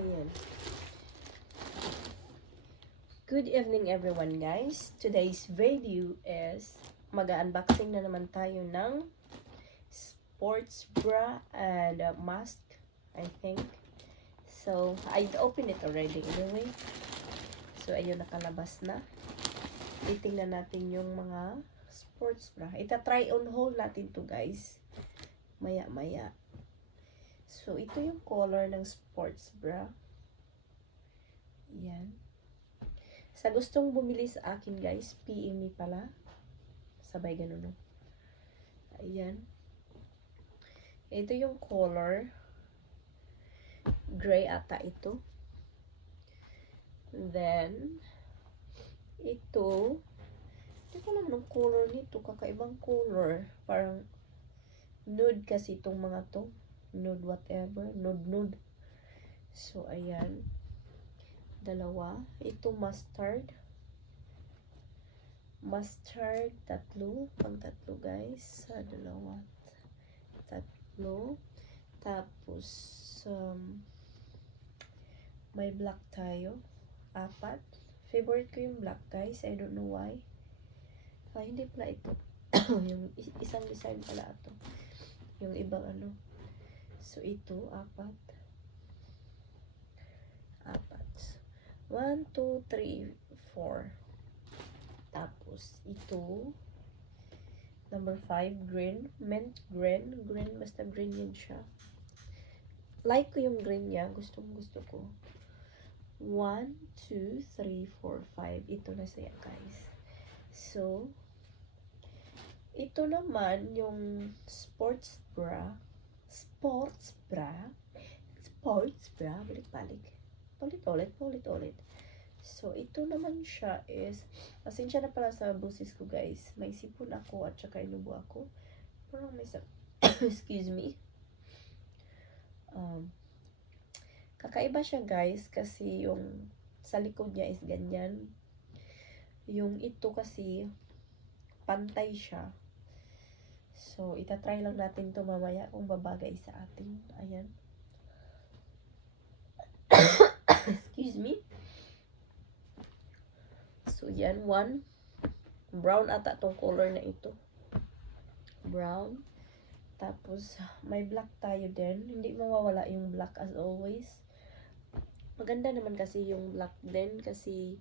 Ayan. Good evening everyone guys. Today's video is mag-unboxing na naman tayo ng sports bra and mask, I think. So, I opened it already anyway. So, ayun, nakalabas na. Titingnan natin yung mga sports bra. Ita-try on haul natin to guys. Maya-maya. So, ito yung color ng sports bra. Yan. Sa gustong bumili sa akin guys, PM me pala. Sabay ganun no. Ayan. Ito yung color. Gray ata ito. Then, ito. Hindi ko alam ng color nito. Kakaibang color. Parang nude kasi itong mga to. Nude whatever. Nude. So, ayan. Dalawa. Ito mustard. Mustard, tatlo. Pang tatlo guys. Dalawa. Tatlo. Tapos, may black tayo. 4. Favorite ko yung black guys. I don't know why. Hindi pala ito. Yung isang design pala ito. Yung ibang ano. So, ito, 4. 1, 2, 3, 4. Tapos, ito. Number 5, green. Mint green. Green, basta green yun siya. Like ko yung green niya. Gusto ko. 1, 2, 3, 4, 5. Ito na siya, guys. So, ito naman yung sports bra. Sports bra. Balik-balik. Ulit. So, ito naman siya is, pasensya na pala sa busis ko guys. May sipon ako at saka inubo ako. Parang may excuse me. Kakaiba siya guys kasi yung sa likod niya is ganyan. Yung ito kasi pantay siya. So, itatry lang natin to mamaya kung babagay sa atin. Ayan. Excuse me. So, yan. 1. Brown ata tong color na ito. Brown. Tapos, may black tayo din. Hindi mawawala yung black as always. Maganda naman kasi yung black din. Kasi,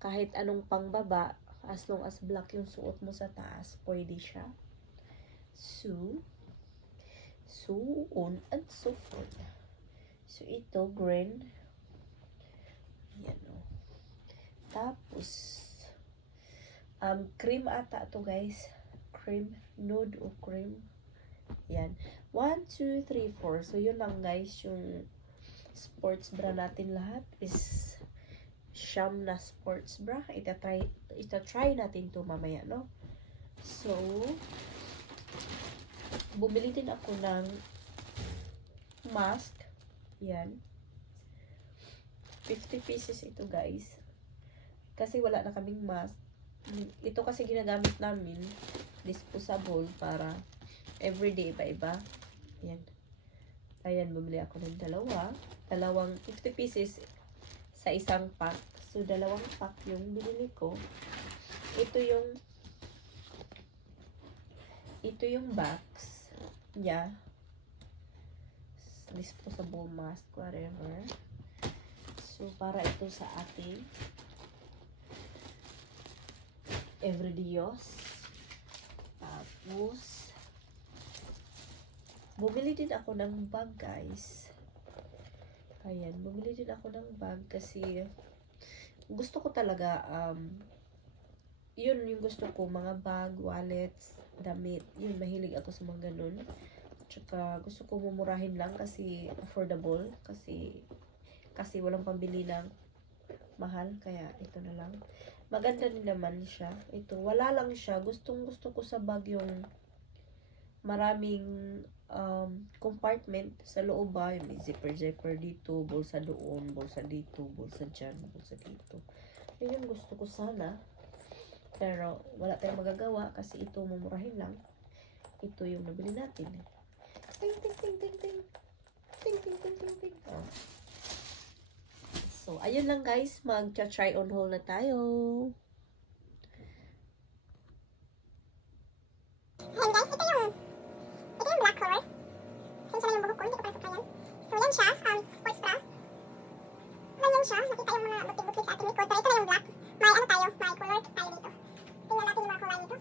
kahit anong pangbaba, as long as black yung suot mo sa taas, pwede siya. So on and so forth. So, ito, green. Yan o. Tapos, cream ata to guys. Cream, nude o cream. Yan. 1, 2, 3, 4. So, yun lang guys. Yung sports bra natin lahat is Sham na sports bra. Ita-try natin to mamaya, no? So, bumili din ako ng mask. Yan. 50 pieces ito guys. Kasi wala na kaming mask. Ito kasi ginagamit namin. Disposable para everyday iba-iba. Ayan. Ayan, bumili ako ng dalawang 50 pieces sa isang pack. So, dalawang pack yung binili ko. Ito yung box niya. Disposable mask, whatever. So, para ito sa ating everyday use. Tapos, bumili din ako ng bag, guys. Ayan, bumili din ako ng bag kasi gusto ko talaga, yun yung gusto ko, mga bag, wallets, damit. Yun, mahilig ako sa mga ganun. Tsaka, gusto ko mumurahin lang kasi affordable. Kasi walang pambili ng mahal. Kaya, ito na lang. Maganda din naman siya. Ito, wala lang siya. Gusto ko sa bag yung maraming compartment sa loob ba. May zipper dito, bulsa doon, bulsa dito, bulsa dyan, bulsa dito. Yun yung gusto ko sana. Pero, wala tayong magagawa kasi ito, mumurahin lang. Ito yung nabili natin. Ting, ting, ting, ting, ting. Ting, ting, ting, ting, ting. Oh. ayun lang guys, mag-try on haul na tayo. Ayan guys, ito yung black color. Sensya na yung buhok ko, hindi ko pa nasakayan. So yan siya, sports bra. Ganyan siya, nakita yung mga butik-butik sa ating likod. Pero ito na yung black. May ano tayo, may color tayo dito. Tingnan natin yung mga kulay nito.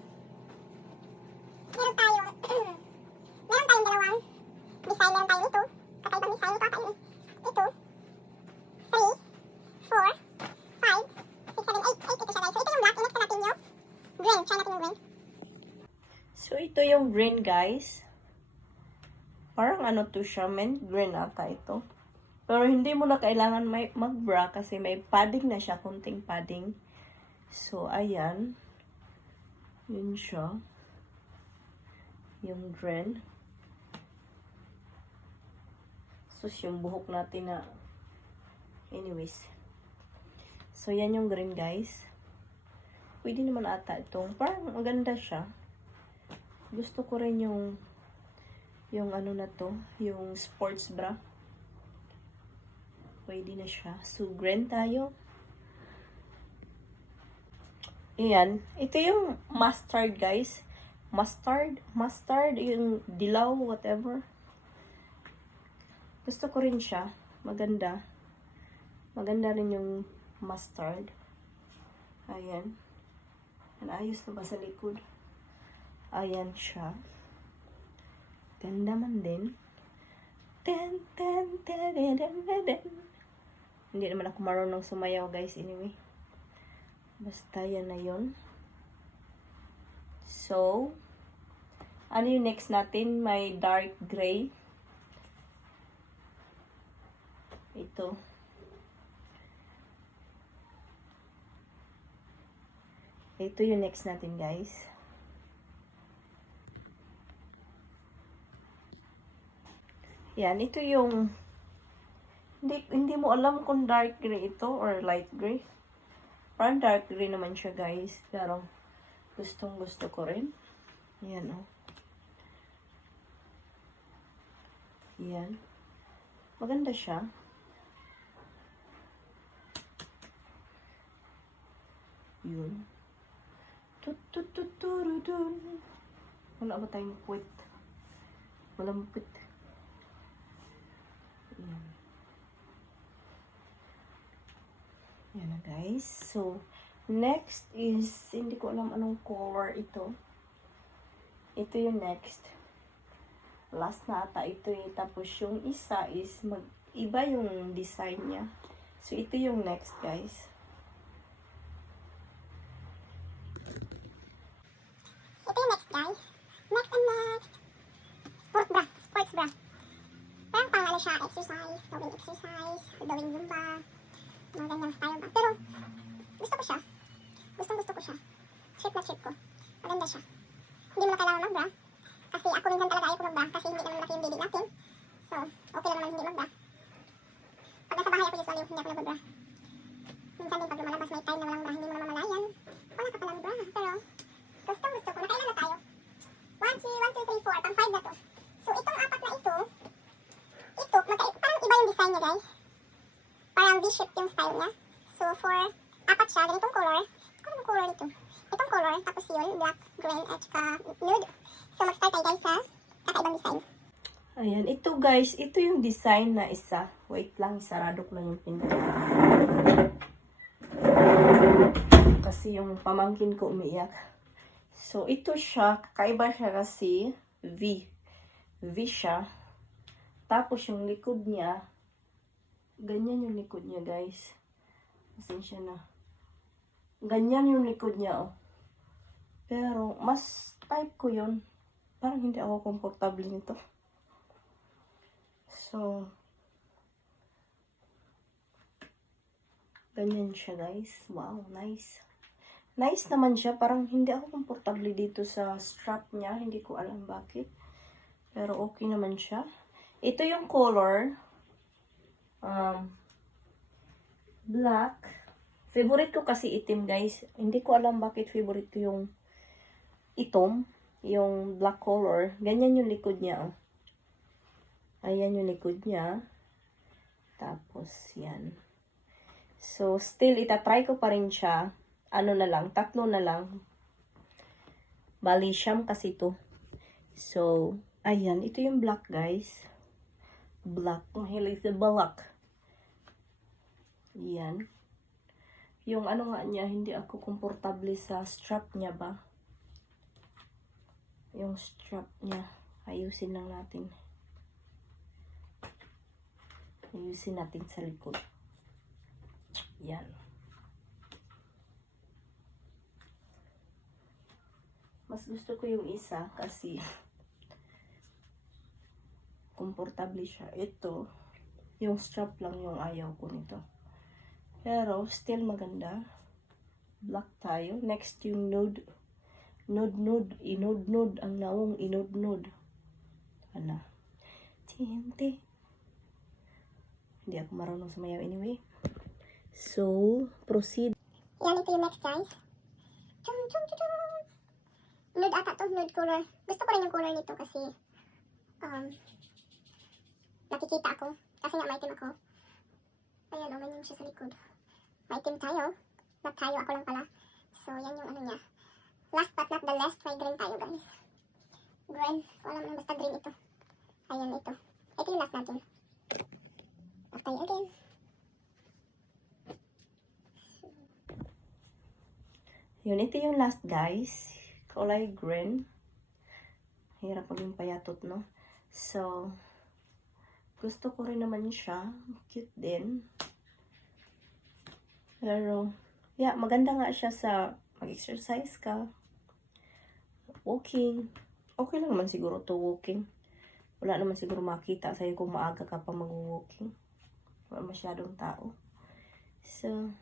Meron tayong dalawang design. Meron tayo nito. Kakaibang design ito ata yun. Ito. 3, 4, 5, 6, 7, 8. 8 ito siya guys. So ito yung black. I-next na natin yung green. Try natin yung green. So ito yung green guys. Parang ano to siya, mint green ata ito. Pero hindi mo na kailangan mag-bra kasi may padding na siya, kunting padding. So, ayan. Yun siya. Yung green. So, yung buhok natin na... Anyways. So, yan yung green, guys. Pwede naman ata itong. Parang maganda siya. Gusto ko rin yung ano na to. Yung sports bra. Pwede na siya. So, green tayo. Ayan. Ito yung mustard, guys. Mustard, yung dilaw, whatever. Gusto ko rin siya. Maganda. Maganda rin yung mustard. Ayan. Ayos na ba sa likod? Ayan siya. Ganda man din. Ten, ten, ten, ten, ten, ten. Hindi naman ako marunong sumayaw guys anyway. Basta yan na yun. So, ano yung next natin? May dark gray. Ito. Ito yung next natin guys. Yan, ito yung hindi mo alam kung dark gray ito or light gray. Parang dark gray naman siya, guys. Pero, gusto ko rin. Yan, oh. Yan. Maganda siya. Yun. Tututututudun. Wala ba tayong puwit? Walang puwit. Yan. Yan na guys. So, next is, hindi ko alam anong color ito. Ito yung next. Last na ata ito eh. Tapos yung isa is, iba yung design niya. So, ito yung next guys. Ito yung next guys. Next and next. Sports bra. Parang pang ano siya, exercise, doing Zumba. Mga ganyang style ba. Pero, gusto ko siya. Gusto ko siya. Trip na trip ko. Maganda siya. Hindi mo na kailangan mag-bra. Kasi ako minsan talaga ayaw ko mag-bra. Kasi hindi naman laki yung baby natin. So, okay lang naman hindi mag-bra. Pag nasa bahay ako usually, hindi ako nag-bra. Minsan din pag lumalabas may time na walang bra, hindi mo na mamalayan. Wala ka palang bra. Pero, gusto ko. Nakailan na tayo? 1, 2, 3, 4. Pang 5 na to. So, itong apat na ito, parang iba yung design niya guys. Parang V-shape yung style niya. So, for apat siya, ganitong color. Ano yung color nito? Itong color, tapos yun, black, green, at saka nude. So, mag-start tayo guys sa kakaibang design. Ayan, ito guys, ito yung design na isa. Wait lang, sarado ko lang yung pinto. Kasi yung pamangkin ko umiiyak. So, ito siya, kakaiba siya kasi V. V siya. Tapos yung likod niya, ganyan yung likod niya guys. Pasensya na. Ganyan yung likod niya oh. Pero mas type ko yun. Parang hindi ako komportable nito. So, ganyan siya guys. Wow, nice. Nice naman siya. Parang hindi ako komportable dito sa strap niya. Hindi ko alam bakit. Pero okay naman siya. Ito yung color. Black. Favorite ko kasi itim guys. Hindi ko alam bakit favorite ko yung itom. Yung black color. Ganyan yung likod niya. Oh. Ayan yung likod niya. Tapos yan. So, still, itatry ko pa rin siya. Ano na lang, 3 na lang. Bali, siyam kasi to. So, ayan. Ito yung black, guys. Black. Mahilig sa black. Yan. Yung ano nga niya, hindi ako komportable sa strap niya ba? Yung strap niya. Ayusin lang natin. Ayusin natin sa likod. Yan. Mas gusto ko yung isa kasi komportable siya. Ito, yung strap lang yung ayaw ko nito. Pero, still maganda. Black tayo. Next, yung nude. Nude. Inude-nude. Ang naong inude-nude. Ano? Tinti. Hindi ako marunong sumayaw anyway. So, proceed. Yan, ito yung next, guys. Chum, chum, chum, chum. Nude ata to, nude color. Gusto ko rin yung color nito kasi nakikita ako. Kasi nga maitim ako. Ayan, ganyan siya sa likod. Maitim tayo. Not tayo, ako lang pala. So, yan yung ano niya. Last but not the least, may green tayo, guys. Green. Wala man, basta green ito. Ayan, ito. Ito yung last natin. Back tayo again. Yun, ito yung last, guys. Kulay green. Hirap maging payatot, no? So, gusto ko rin naman siya. Cute din. Pero, yeah, maganda nga siya sa mag-exercise ka. Walking. Okay lang naman siguro to walking. Wala naman siguro makita sa'yo kung maaga ka pa mag-walking. Wala masyadong tao. So,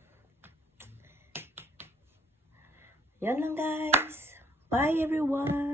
yan lang guys. Bye everyone!